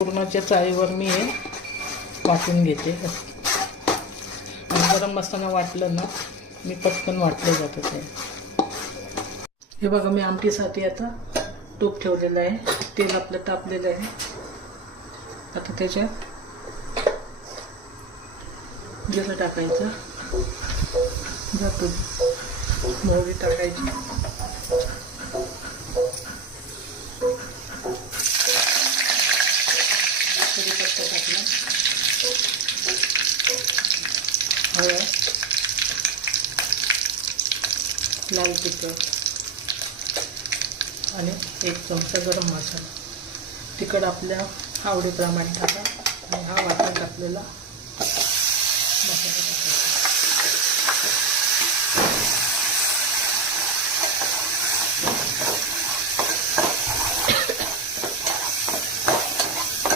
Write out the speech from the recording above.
पूर्णाच्या चाळीवर मी हे वाटून घेते आणि गरम मसाला वाटलं ना मी पटकन वाटलं जातं ते। हे बघा मी आमटीसाठी आता तूप ठेवलेलं आहे, तेल आपलं तापलेलं आहे। आता त्याच्यात जिरं टाकायचं, जातो मोहरी टाकायची, कढीपत्ता टाकला, हळद, लाल तिखट आणि 1 चमचा गरम मसाला। तिखट आपल्या आवडीप्रमाणे टाका आणि हा वाटून टाकलेला मसाला टाकायचा।